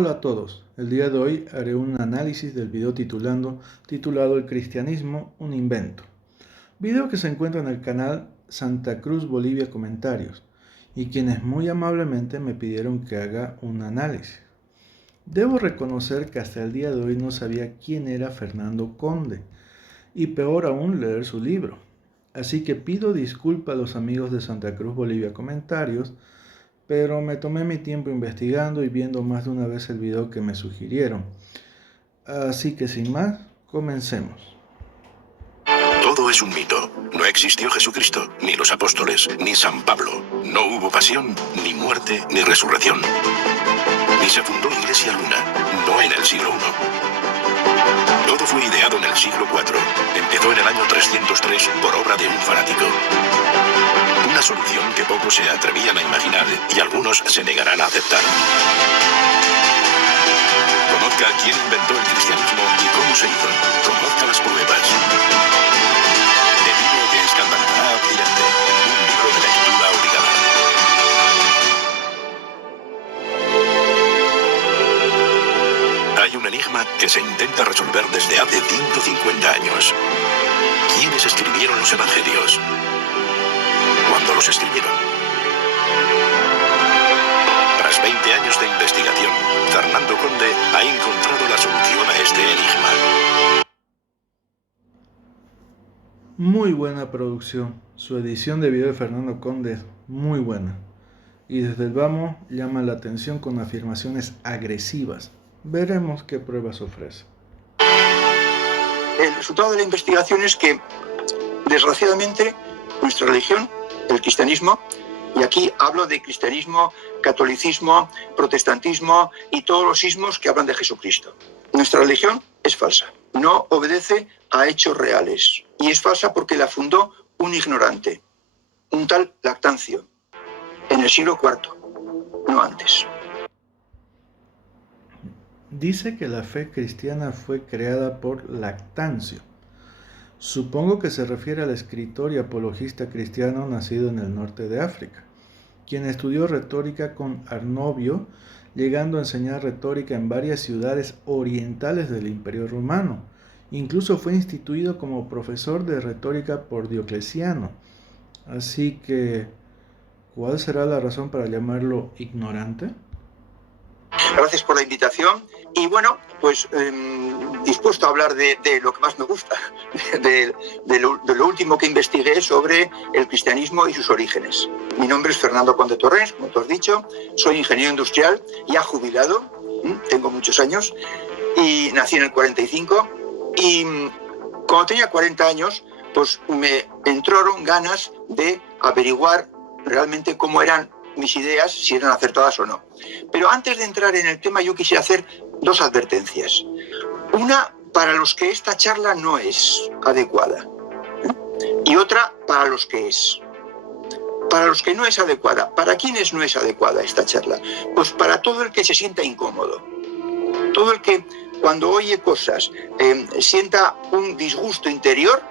Hola a todos, el día de hoy haré un análisis del video titulado El cristianismo, un invento. Video que se encuentra en el canal Santa Cruz Bolivia Comentarios y quienes muy amablemente me pidieron que haga un análisis. Debo reconocer que hasta el día de hoy no sabía quién era Fernando Conde y peor aún leer su libro. Así que pido disculpas a los amigos de Santa Cruz Bolivia Comentarios, pero me tomé mi tiempo investigando y viendo más de una vez el video que me sugirieron. Así que sin más, comencemos. Todo es un mito. No existió Jesucristo, ni los apóstoles, ni San Pablo. No hubo pasión, ni muerte, ni resurrección. Ni se fundó Iglesia Luna, no en el siglo I. Todo fue ideado en el siglo IV. Empezó en el año 303 por obra de un fanático. Una solución que pocos se atrevían a imaginar y algunos se negarán a aceptar. Conozca quién inventó el cristianismo y cómo se hizo. Conozca las pruebas. El libro que escandalizará a Occidente. Un libro de lectura obligada. Hay un enigma que se intenta resolver desde hace 150 años. ¿Quiénes escribieron los evangelios? ¿Cuándo los escribieron? Tras 20 años de investigación, Fernando Conde ha encontrado la solución a este enigma. Muy buena producción. Su edición de video de Fernando Conde es muy buena. Y desde el vamos llama la atención con afirmaciones agresivas. Veremos qué pruebas ofrece. El resultado de la investigación es que, desgraciadamente, nuestra religión, el cristianismo, y aquí hablo de cristianismo, catolicismo, protestantismo y todos los ismos que hablan de Jesucristo. Nuestra religión es falsa, no obedece a hechos reales y es falsa porque la fundó un ignorante, un tal Lactancio, en el siglo IV, no antes. Dice que la fe cristiana fue creada por Lactancio. Supongo que se refiere al escritor y apologista cristiano nacido en el norte de África, quien estudió retórica con Arnovio, llegando a enseñar retórica en varias ciudades orientales del Imperio Romano. Incluso fue instituido como profesor de retórica por Diocleciano. Así que, ¿cuál será la razón para llamarlo ignorante? Gracias por la invitación y bueno, pues dispuesto a hablar de lo que más me gusta, de lo último que investigué sobre el cristianismo y sus orígenes. Mi nombre es Fernando Conde Torrens, como tú has dicho, soy ingeniero industrial, ya jubilado, tengo muchos años y nací en el 45 y cuando tenía 40 años pues me entraron ganas de averiguar realmente cómo eran mis ideas, si eran acertadas o no. Pero antes de entrar en el tema yo quisiera hacer dos advertencias. Una, para los que esta charla no es adecuada. Y otra, para los que es. Para los que no es adecuada. ¿Para quiénes no es adecuada esta charla? Pues para todo el que se sienta incómodo. Todo el que cuando oye cosas sienta un disgusto interior.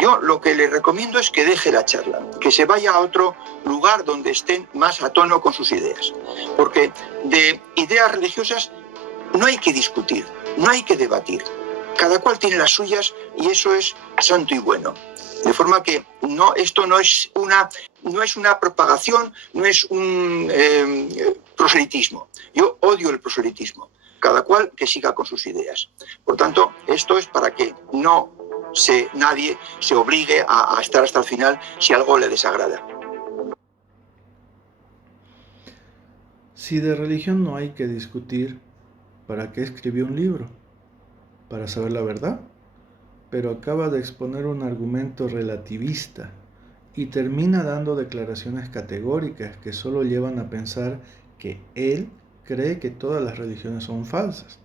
Yo lo que le recomiendo es que deje la charla, que se vaya a otro lugar donde estén más a tono con sus ideas. Porque de ideas religiosas no hay que discutir, no hay que debatir. Cada cual tiene las suyas y eso es santo y bueno. De forma que esto no es una propagación, no es un proselitismo. Yo odio el proselitismo. Cada cual que siga con sus ideas. Por tanto, esto es para que nadie se obligue a estar hasta el final si algo le desagrada. Si de religión no hay que discutir, ¿para qué escribió un libro? ¿Para saber la verdad? Pero acaba de exponer un argumento relativista y termina dando declaraciones categóricas que solo llevan a pensar que él cree que todas las religiones son falsas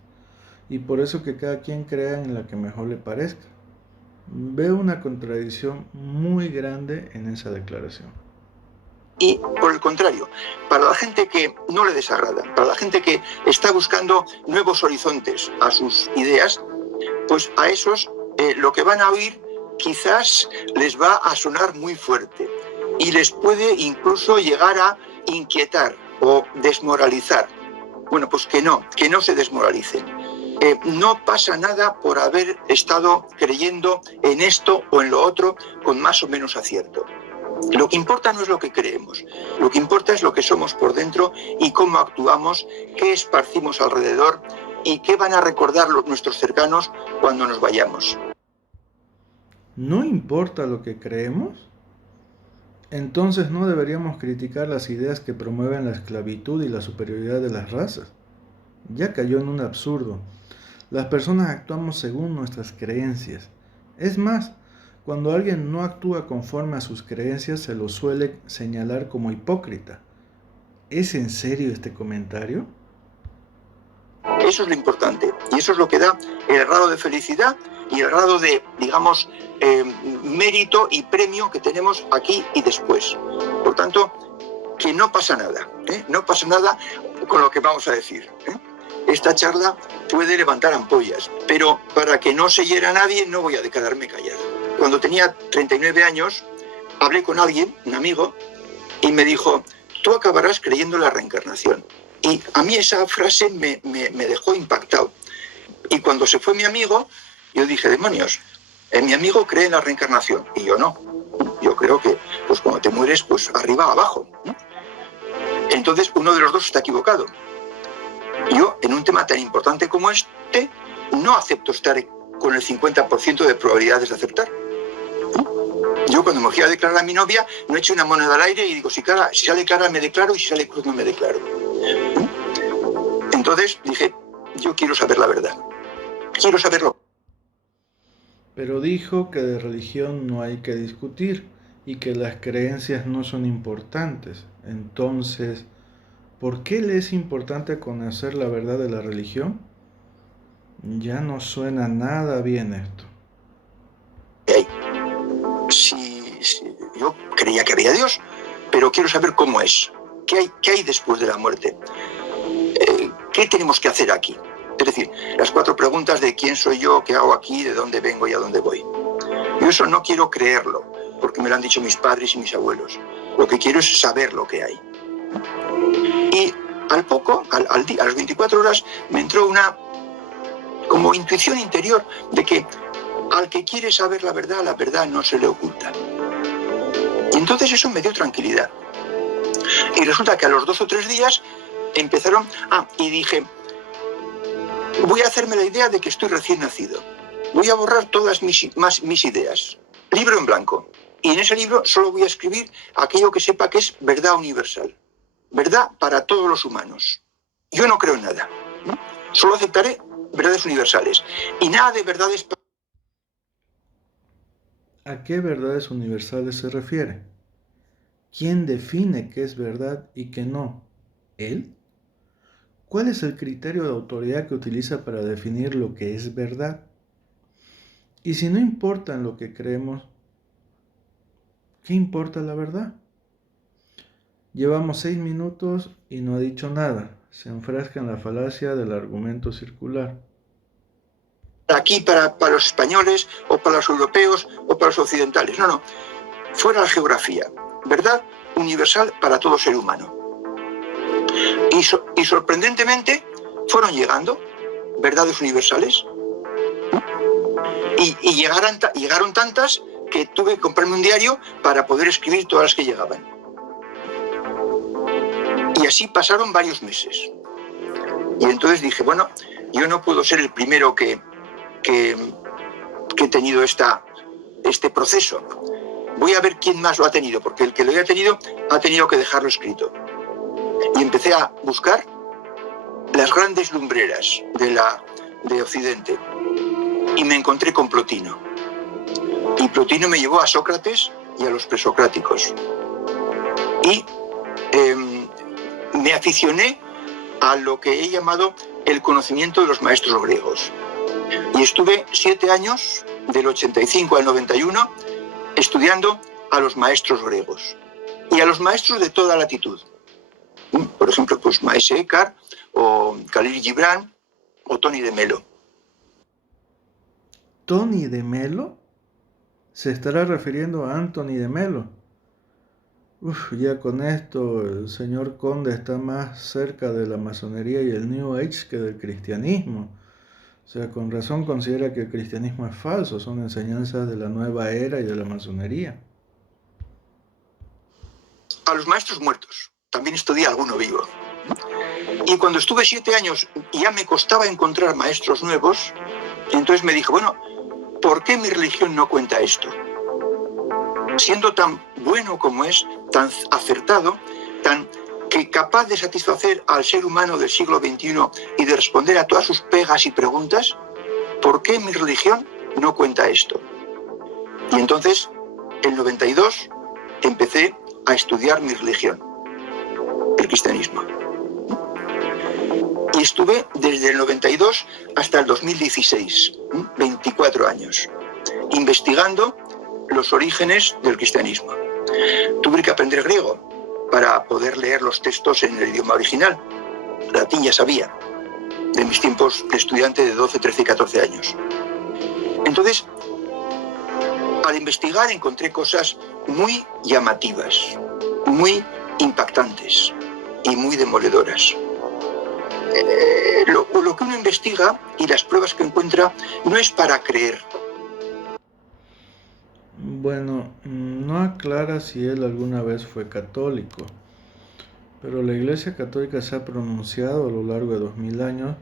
y por eso que cada quien crea en la que mejor le parezca. Veo una contradicción muy grande en esa declaración. Y por el contrario, para la gente que no le desagrada, para la gente que está buscando nuevos horizontes a sus ideas, pues a esos lo que van a oír quizás les va a sonar muy fuerte y les puede incluso llegar a inquietar o desmoralizar. Bueno, pues que no se desmoralicen. No pasa nada por haber estado creyendo en esto o en lo otro con más o menos acierto. Lo que importa no es lo que creemos, lo que importa es lo que somos por dentro y cómo actuamos, qué esparcimos alrededor y qué van a recordar nuestros cercanos cuando nos vayamos. ¿No importa lo que creemos? Entonces no deberíamos criticar las ideas que promueven la esclavitud y la superioridad de las razas. Ya cayó en un absurdo. Las personas actuamos según nuestras creencias. Es más, cuando alguien no actúa conforme a sus creencias se lo suele señalar como hipócrita. ¿Es en serio este comentario? Eso es lo importante y eso es lo que da el grado de felicidad y el grado de, digamos, mérito y premio que tenemos aquí y después. Por tanto, que no pasa nada, no pasa nada con lo que vamos a decir. Esta charla puede levantar ampollas, pero para que no se hiera a nadie no voy a quedarme callado. Cuando tenía 39 años, hablé con alguien, un amigo, y me dijo, tú acabarás creyendo en la reencarnación. Y a mí esa frase me dejó impactado. Y cuando se fue mi amigo, yo dije, demonios, mi amigo cree en la reencarnación y yo no. Yo creo que pues cuando te mueres, pues arriba o abajo. Entonces uno de los dos está equivocado. Yo, en un tema tan importante como este, no acepto estar con el 50% de probabilidades de aceptar. Yo cuando me fui a declarar a mi novia, no eché una moneda al aire y digo, si sale cara me declaro y si sale cruz no me declaro. Entonces dije, yo quiero saber la verdad. Quiero saberlo. Pero dijo que de religión no hay que discutir y que las creencias no son importantes. Entonces, ¿por qué le es importante conocer la verdad de la religión? Ya no suena nada bien esto. Yo creía que había Dios, pero quiero saber cómo es. ¿Qué hay después de la muerte? ¿Qué tenemos que hacer aquí? Es decir, las 4 preguntas de quién soy yo, qué hago aquí, de dónde vengo y a dónde voy. Yo eso no quiero creerlo, porque me lo han dicho mis padres y mis abuelos. Lo que quiero es saber lo que hay. Y a las 24 horas, me entró una como intuición interior de que al que quiere saber la verdad no se le oculta. Y entonces eso me dio tranquilidad. Y resulta que a los 2 o 3 días empezaron... y dije, voy a hacerme la idea de que estoy recién nacido. Voy a borrar todas mis ideas. Libro en blanco. Y en ese libro solo voy a escribir aquello que sepa que es verdad universal. Verdad para todos los humanos. Yo no creo en nada. Solo aceptaré verdades universales. Y nada de verdades... ¿A qué verdades universales se refiere? ¿Quién define qué es verdad y qué no? ¿Él? ¿Cuál es el criterio de autoridad que utiliza para definir lo que es verdad? Y si no importa en lo que creemos, ¿qué importa la verdad? Llevamos 6 minutos y no ha dicho nada. Se enfrasca en la falacia del argumento circular. Aquí para los españoles, o para los europeos, o para los occidentales. No. Fuera la geografía. Verdad universal para todo ser humano. Y sorprendentemente fueron llegando verdades universales. Y llegaron tantas que tuve que comprarme un diario para poder escribir todas las que llegaban. Y así pasaron varios meses. Y entonces dije, bueno, yo no puedo ser el primero que he tenido este proceso. Voy a ver quién más lo ha tenido, porque el que lo haya tenido ha tenido que dejarlo escrito. Y empecé a buscar las grandes lumbreras de Occidente. Y me encontré con Plotino. Y Plotino me llevó a Sócrates y a los presocráticos. Y me aficioné a lo que he llamado el conocimiento de los maestros griegos. Y estuve 7 años, del 85 al 91, estudiando a los maestros griegos. Y a los maestros de toda latitud. Por ejemplo, pues Maese Eckhart, o Khalil Gibran, o Tony de Melo. ¿Tony de Melo? Se estará refiriendo a Anthony de Melo. Ya con esto el señor Conde está más cerca de la masonería y el New Age que del cristianismo. O sea, con razón considera que el cristianismo es falso, son enseñanzas de la nueva era y de la masonería. A los maestros muertos. También estudié alguno vivo. Y cuando estuve 7 años y ya me costaba encontrar maestros nuevos, entonces me dije, bueno, ¿por qué mi religión no cuenta esto? Siendo tan bueno como es, tan acertado, tan que capaz de satisfacer al ser humano del siglo XXI y de responder a todas sus pegas y preguntas, ¿por qué mi religión no cuenta esto? Y entonces, en el 92, empecé a estudiar mi religión, el cristianismo. Y estuve desde el 92 hasta el 2016, 24 años, investigando los orígenes del cristianismo. Tuve que aprender griego para poder leer los textos en el idioma original. Latín ya sabía, de mis tiempos de estudiante de 12, 13 y 14 años. Entonces, al investigar encontré cosas muy llamativas, muy impactantes y muy demoledoras. Lo que uno investiga y las pruebas que encuentra no es para creer. Bueno, no aclara si él alguna vez fue católico, pero la Iglesia Católica se ha pronunciado a lo largo de 2000 años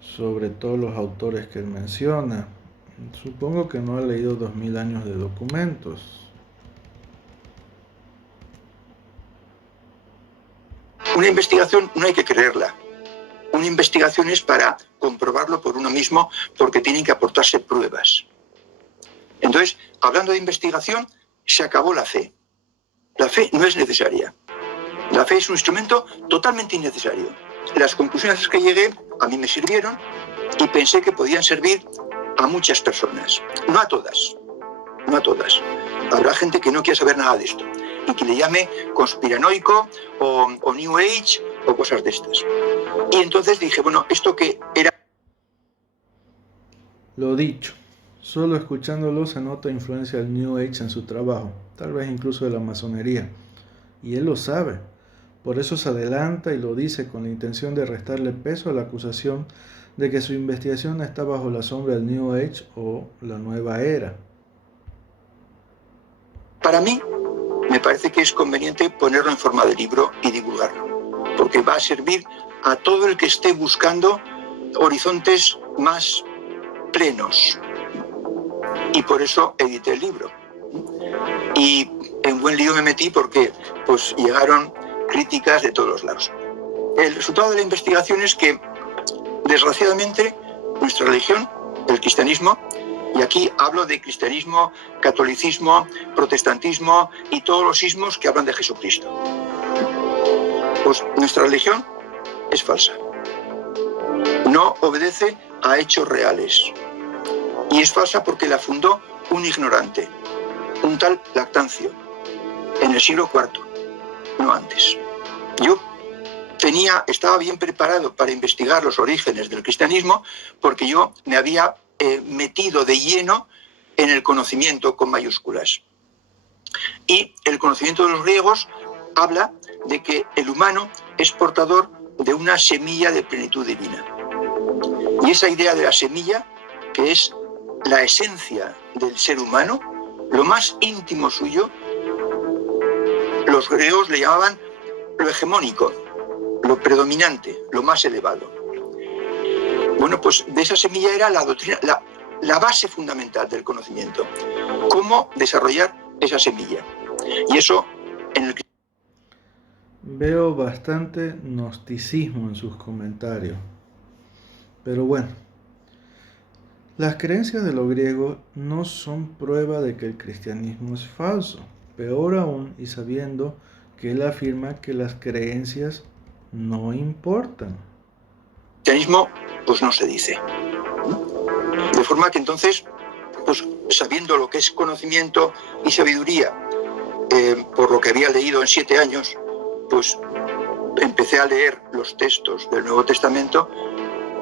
sobre todos los autores que él menciona. Supongo que no ha leído 2000 años de documentos. Una investigación no hay que creerla. Una investigación es para comprobarlo por uno mismo porque tienen que aportarse pruebas. Entonces, hablando de investigación, se acabó la fe. La fe no es necesaria. La fe es un instrumento totalmente innecesario. Las conclusiones a las que llegué a mí me sirvieron y pensé que podían servir a muchas personas. No a todas. No a todas. Habrá gente que no quiera saber nada de esto y que le llame conspiranoico o New Age o cosas de estas. Y entonces dije, bueno, esto que era... Lo dicho, solo escuchándolo se nota influencia del New Age en su trabajo, tal vez incluso de la masonería. Y él lo sabe. Por eso se adelanta y lo dice con la intención de restarle peso a la acusación de que su investigación está bajo la sombra del New Age o la nueva era. Para mí, me parece que es conveniente ponerlo en forma de libro y divulgarlo, porque va a servir a todo el que esté buscando horizontes más plenos. Y por eso edité el libro. Y en buen lío me metí porque pues llegaron críticas de todos los lados. El resultado de la investigación es que, desgraciadamente, nuestra religión, el cristianismo, y aquí hablo de cristianismo, catolicismo, protestantismo y todos los ismos que hablan de Jesucristo. Pues nuestra religión es falsa. No obedece a hechos reales. Y es falsa porque la fundó un ignorante, un tal Lactancio, en el siglo IV, no antes. Yo estaba bien preparado para investigar los orígenes del cristianismo porque yo me había metido de lleno en el conocimiento con mayúsculas. Y el conocimiento de los griegos habla de que el humano es portador de una semilla de plenitud divina. Y esa idea de la semilla, que es la esencia del ser humano, lo más íntimo suyo, los griegos le llamaban lo hegemónico, lo predominante, lo más elevado. Bueno, pues de esa semilla era la doctrina, la base fundamental del conocimiento. Cómo desarrollar esa semilla. Y eso en el... Veo bastante gnosticismo en sus comentarios. Pero bueno, las creencias de los griegos no son prueba de que el cristianismo es falso. Peor aún, y sabiendo que él afirma que las creencias no importan. El cristianismo, pues no se dice. De forma que entonces, pues sabiendo lo que es conocimiento y sabiduría, por lo que había leído en 7 años, pues empecé a leer los textos del Nuevo Testamento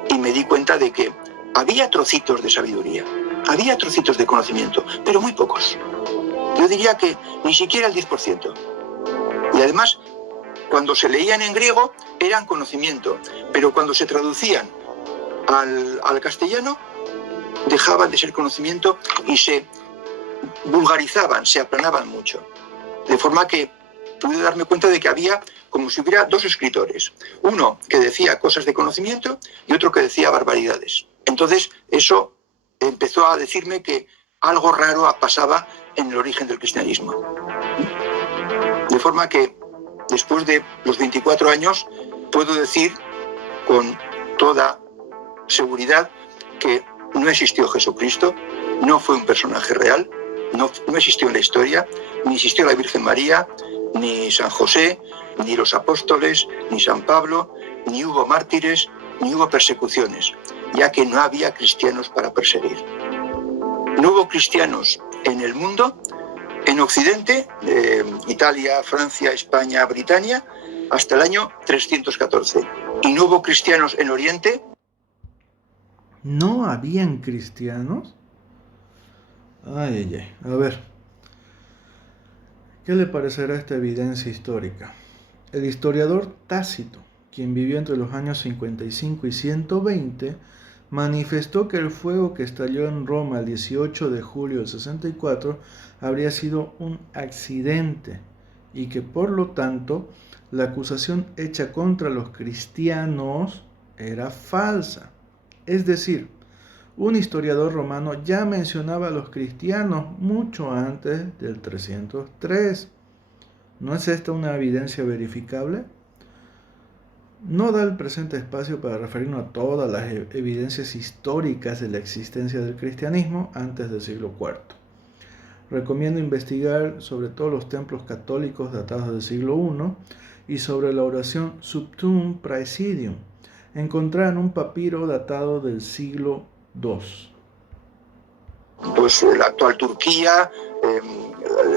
y me di cuenta de que había trocitos de sabiduría, había trocitos de conocimiento, pero muy pocos. Yo diría que ni siquiera el 10%. Y además, cuando se leían en griego eran conocimiento, pero cuando se traducían al castellano dejaban de ser conocimiento y se vulgarizaban, se aplanaban mucho. De forma que pude darme cuenta de que había como si hubiera dos escritores. Uno que decía cosas de conocimiento y otro que decía barbaridades. Entonces eso empezó a decirme que algo raro pasaba en el origen del cristianismo. De forma que después de los 24 años puedo decir con toda seguridad que no existió Jesucristo, no fue un personaje real, no existió en la historia, ni existió la Virgen María, ni San José, ni los apóstoles, ni San Pablo, ni hubo mártires, ni hubo persecuciones, ya que no había cristianos para perseguir. No hubo cristianos en el mundo, en Occidente, Italia, Francia, España, Britania, hasta el año 314. Y no hubo cristianos en Oriente. ¿No habían cristianos? Ay, ay, ay. A ver, ¿qué le parecerá esta evidencia histórica? El historiador Tácito, quien vivió entre los años 55 y 120, manifestó que el fuego que estalló en Roma el 18 de julio del 64 habría sido un accidente y que por lo tanto la acusación hecha contra los cristianos era falsa. Es decir, un historiador romano ya mencionaba a los cristianos mucho antes del 303. ¿No es esta una evidencia verificable? No da el presente espacio para referirnos a todas las evidencias históricas de la existencia del cristianismo antes del siglo IV. Recomiendo investigar sobre todos los templos católicos datados del siglo I y sobre la oración Subtuum Praesidium, encontrada en un papiro datado del siglo II. Pues la actual Turquía,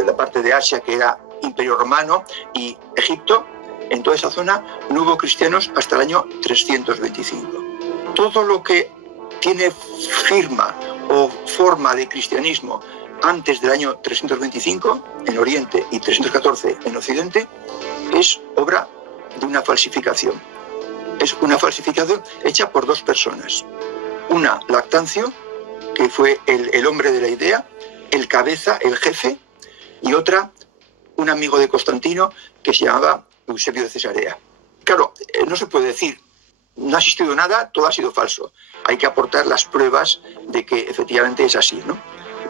la parte de Asia que era Imperio Romano y Egipto, en toda esa zona no hubo cristianos hasta el año 325. Todo lo que tiene firma o forma de cristianismo antes del año 325 en Oriente y 314 en Occidente es obra de una falsificación. Es una falsificación hecha por dos personas. Una, Lactancio, que fue el hombre de la idea, el cabeza, el jefe, y otra, un amigo de Constantino que se llamaba Eusebio de Cesarea. Claro, no se puede decir, no ha existido nada, todo ha sido falso. Hay que aportar las pruebas de que efectivamente es así, ¿no?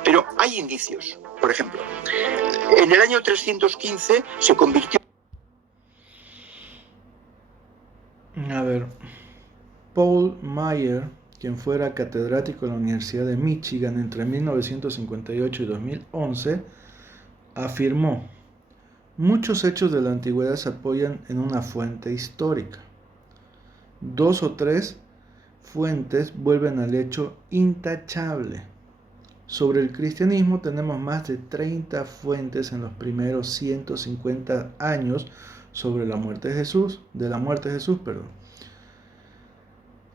Pero hay indicios. Por ejemplo, en el año 315 se convirtió... A ver, Paul Maier, quien fuera catedrático en la Universidad de Michigan entre 1958 y 2011, afirmó: muchos hechos de la antigüedad se apoyan en una fuente histórica. 2 o 3 fuentes vuelven al hecho intachable. Sobre el cristianismo tenemos más de 30 fuentes en los primeros 150 años sobre la muerte de Jesús,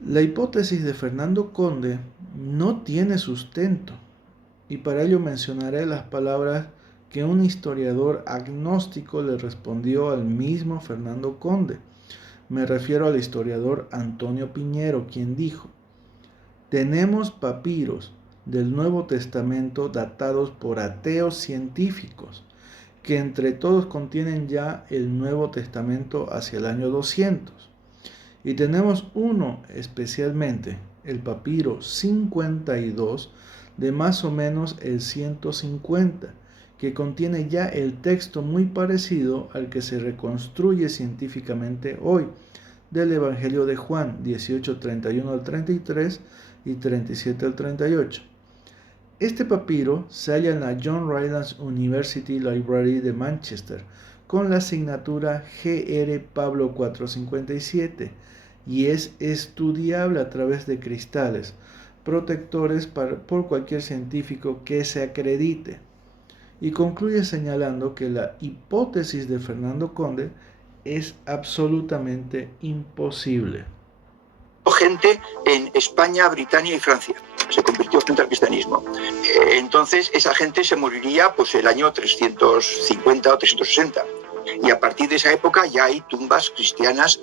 La hipótesis de Fernando Conde no tiene sustento, y para ello mencionaré las palabras que un historiador agnóstico le respondió al mismo Fernando Conde. Me refiero al historiador Antonio Piñero, quien dijo: tenemos papiros del Nuevo Testamento datados por ateos científicos, que entre todos contienen ya el Nuevo Testamento hacia el año 200. Y tenemos uno especialmente, el papiro 52, de más o menos el 150, que contiene ya el texto muy parecido al que se reconstruye científicamente hoy, del Evangelio de Juan 18, 31 al 33 y 37 al 38. Este papiro se halla en la John Rylands University Library de Manchester, con la asignatura GR Pablo 457, y es estudiable a través de cristales protectores por cualquier científico que se acredite. Y concluye señalando que la hipótesis de Fernando Conde es absolutamente imposible. Gente en España, Britania y Francia. Se convirtió frente al cristianismo. Entonces esa gente se moriría pues el año 350 o 360. Y a partir de esa época ya hay tumbas cristianas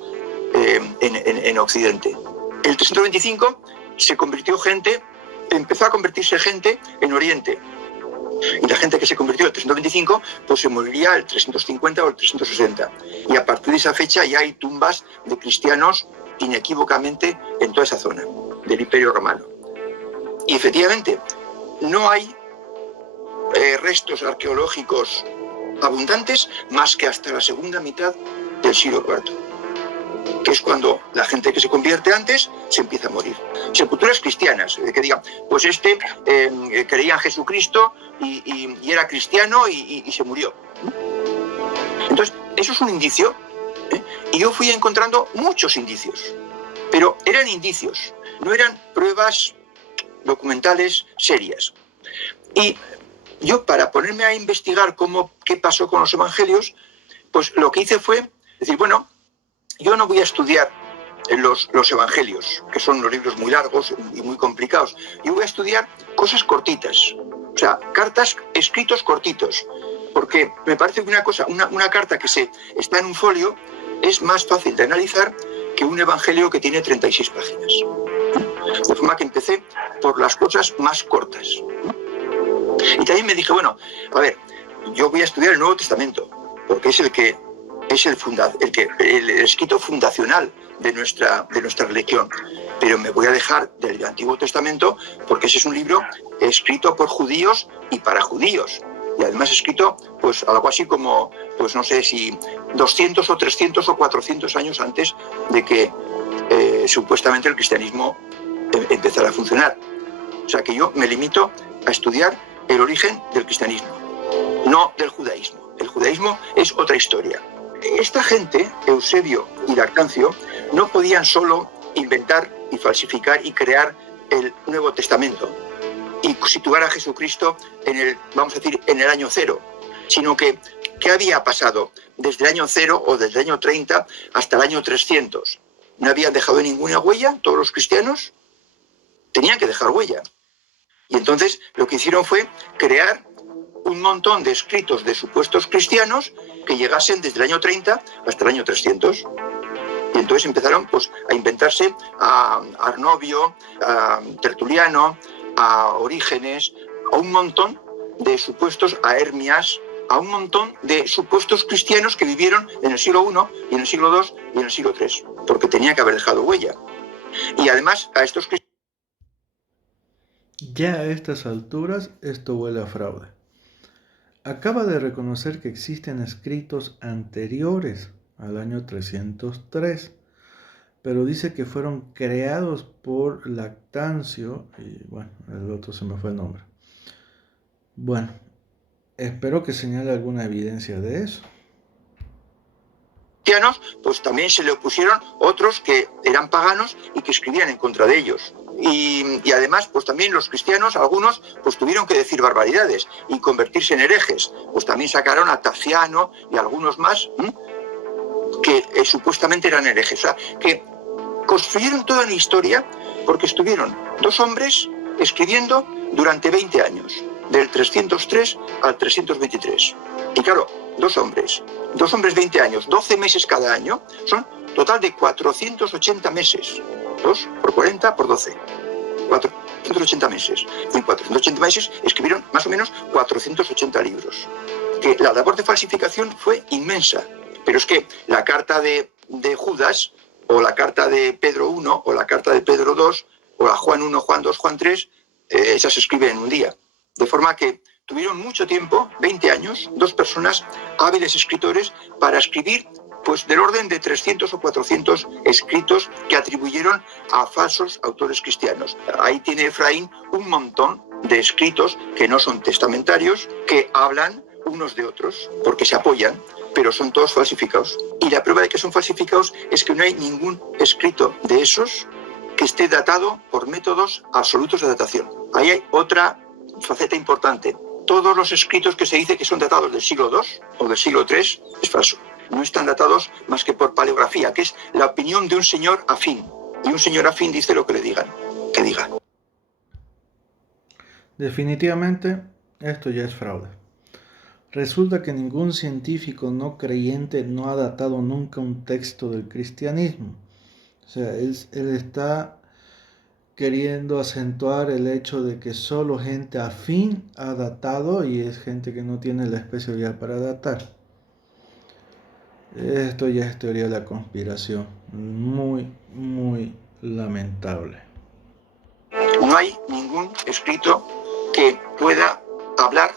en Occidente. En el 325 empezó a convertirse gente en Oriente. Y la gente que se convirtió en el 325, pues se moriría el 350 o el 360. Y a partir de esa fecha ya hay tumbas de cristianos inequívocamente en toda esa zona del Imperio Romano. Y efectivamente, no hay restos arqueológicos abundantes más que hasta la segunda mitad del siglo IV, que es cuando la gente que se convierte antes se empieza a morir. Sepulturas cristianas, que digan, pues creía en Jesucristo y era cristiano y se murió. Entonces, eso es un indicio, y yo fui encontrando muchos indicios, pero eran indicios, no eran pruebas documentales serias. Y yo, para ponerme a investigar qué pasó con los evangelios, pues lo que hice fue decir, bueno, yo no voy a estudiar los evangelios, que son los libros muy largos y muy complicados. Yo voy a estudiar cosas cortitas, o sea, escritos cortitos, porque me parece que una carta que está en un folio es más fácil de analizar que un evangelio que tiene 36 páginas. De forma que empecé por las cosas más cortas. Y también me dije, bueno, a ver, yo voy a estudiar el Nuevo Testamento, porque es el escrito fundacional de nuestra religión. Pero me voy a dejar del Antiguo Testamento porque ese es un libro escrito por judíos y para judíos. Y además escrito, pues algo así como, pues no sé si 200 o 300 o 400 años antes de que supuestamente el cristianismo empezara a funcionar. O sea que yo me limito a estudiar el origen del cristianismo, no del judaísmo. El judaísmo es otra historia. Esta gente, Eusebio y Lactancio, no podían solo inventar y falsificar y crear el Nuevo Testamento y situar a Jesucristo en el año cero, sino que ¿qué había pasado desde el año 0 o desde el año 30 hasta el año 300? ¿No habían dejado ninguna huella todos los cristianos? Tenían que dejar huella. Y entonces lo que hicieron fue crear un montón de escritos de supuestos cristianos que llegasen desde el año 30 hasta el año 300. Y entonces empezaron pues, a inventarse a Arnovio, a Tertuliano, a Orígenes, a un montón de supuestos, a Hermias, a un montón de supuestos cristianos que vivieron en el siglo I, y en el siglo II y en el siglo III, porque tenía que haber dejado huella. Y además a estos cristianos... Ya a estas alturas esto huele a fraude. Acaba de reconocer que existen escritos anteriores al año 303, pero dice que fueron creados por Lactancio y bueno, el otro se me fue el nombre. Bueno, espero que señale alguna evidencia de eso. Cristianos, pues también se le opusieron otros que eran paganos y que escribían en contra de ellos. Y además, pues también los cristianos, algunos, pues tuvieron que decir barbaridades y convertirse en herejes. Pues también sacaron a Taciano y algunos más que supuestamente eran herejes. O sea, que construyeron toda la historia porque estuvieron dos hombres escribiendo durante 20 años, del 303 al 323. Y claro, dos hombres 20 años, 12 meses cada año, son total de 480 meses. 2 por 40 por 12. 480 meses. En 480 meses escribieron más o menos 480 libros. Que la labor de falsificación fue inmensa. Pero es que la carta de Judas, o la carta de Pedro I, o la carta de Pedro II, o la Juan 1, Juan 2, Juan 3, esas se escriben en un día. De forma que tuvieron mucho tiempo, 20 años, dos personas hábiles escritores para escribir pues del orden de 300 o 400 escritos que atribuyeron a falsos autores cristianos. Ahí tiene Efraín un montón de escritos que no son testamentarios, que hablan unos de otros, porque se apoyan, pero son todos falsificados. Y la prueba de que son falsificados es que no hay ningún escrito de esos que esté datado por métodos absolutos de datación. Ahí hay otra faceta importante. Todos los escritos que se dice que son datados del siglo II o del siglo III es falso. No están datados más que por paleografía, que es la opinión de un señor afín. Y un señor afín dice lo que le digan, que diga. Definitivamente, esto ya es fraude. Resulta que ningún científico no creyente no ha datado nunca un texto del cristianismo. O sea, él está queriendo acentuar el hecho de que solo gente afín ha datado y es gente que no tiene la especialidad para datar. Esto ya es teoría de la conspiración. Muy, muy lamentable. No hay ningún escrito que pueda hablar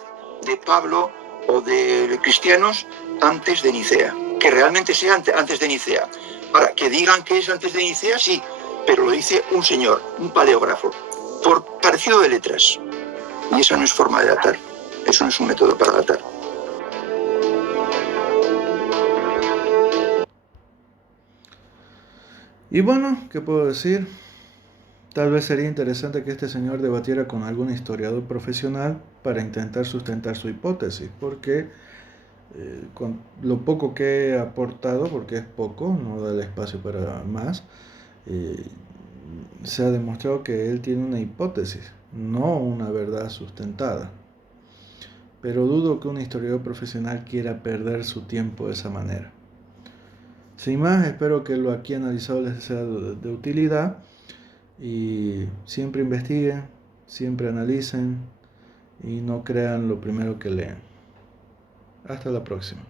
de Pablo o de cristianos antes de Nicea, que realmente sea antes de Nicea. Ahora, que digan que es antes de Nicea, sí, pero lo dice un señor, un paleógrafo, por parecido de letras. Y eso no es forma de datar, eso no es un método para datar. Y bueno, ¿qué puedo decir? Tal vez sería interesante que este señor debatiera con algún historiador profesional para intentar sustentar su hipótesis, porque con lo poco que he aportado, porque es poco, no da el espacio para más, se ha demostrado que él tiene una hipótesis, no una verdad sustentada. Pero dudo que un historiador profesional quiera perder su tiempo de esa manera. Sin más, espero que lo aquí analizado les sea de utilidad y siempre investiguen, siempre analicen y no crean lo primero que leen. Hasta la próxima.